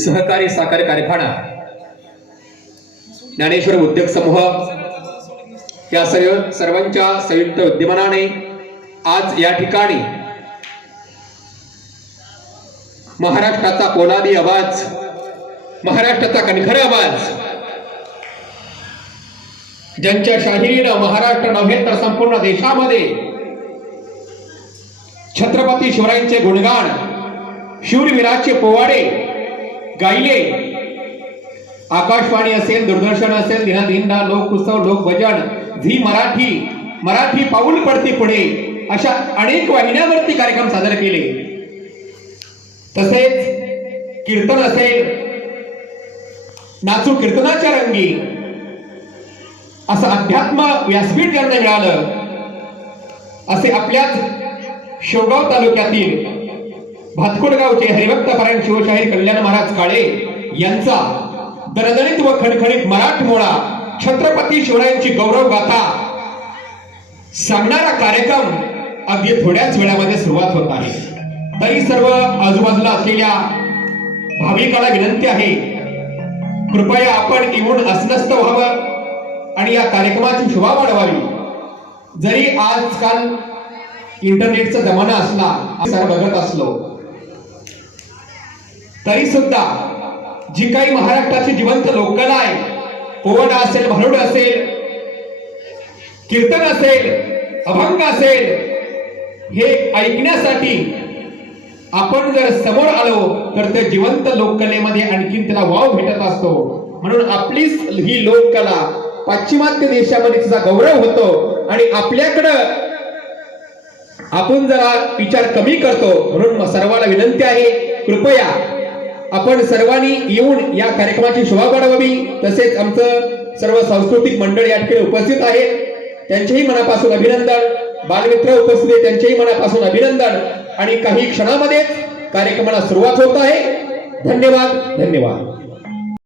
सहकारी साखर कारखाना ज्ञानेश्वर उद्योग समूह या सर्व सर्वांच्या संयुक्त उद्यमनाने आज या ठिकाणी महाराष्ट्राचा पोलादी आवाज महाराष्ट्राचा कणखर आवाज ज्यांच्या शाहिरीनं महाराष्ट्र नव्हे तर संपूर्ण देशामध्ये छत्रपती शिवरायांचे गुणगान शूरवीराचे पोवाडे गायले आकाशवाणी असेल दूरदर्शन असेल दिनादिंडा लोक उत्सव लोक भजन झी मराठी मराठी पाऊल पडते पुढे अशा अनेक वाहिन्यावरती कार्यक्रम सादर केले. तसेच कीर्तन असेल नाचू कीर्तनाच्या रंगी असं अध्यात्म व्यासपीठ ज्यांना मिळालं. असे आपल्याच शेवगाव तालुक्यातील भातकोड गावचे हरिभक्त परायण शिवशाहीर कल्याण महाराज काळे यांचा दणदणीत व खणखणीत मराठमोळा छत्रपती शिवरायांची गौरव गाथा सांगणारा कार्यक्रम अगदी थोड्याच वेळामध्ये सुरुवात होत आहे. तरी सर्व आजूबाजूला असलेल्या भाविकाला विनंती आहे कृपया आपण येऊन अस्वस्थ व्हावं आणि या कार्यक्रमाची शोभा वाढवावी. जरी आजकाल इंटरनेटचा जमाना असला सर बघत असलो तरी सुद्धा जी काही महाराष्ट्राची जिवंत लोककला आहे पोवड असेल भरुड असेल कीर्तन असेल अभंग असेल हे ऐकण्यासाठी आपण जर समोर आलो तर त्या जिवंत लोककलेमध्ये आणखीन त्याला वाव भेटत असतो. म्हणून आपलीच ही लोककला पाश्चिमात्य देशामध्ये तिचा गौरव होतो आणि आपल्याकडं आपण जरा विचार कमी करतो. म्हणून सर्वाला विनंती आहे कृपया आपण सर्वांनी येऊन या कार्यक्रमाची शोभा वाढवावी. तसेच आमचं सर्व सांस्कृतिक मंडळ या ठिकाणी उपस्थित आहे त्यांचेही मनापासून अभिनंदन. बालमित्र उपस्थित आहे त्यांचेही मनापासून अभिनंदन. आणि काही क्षणामध्येच कार्यक्रमाला सुरुवात होत आहे. धन्यवाद धन्यवाद.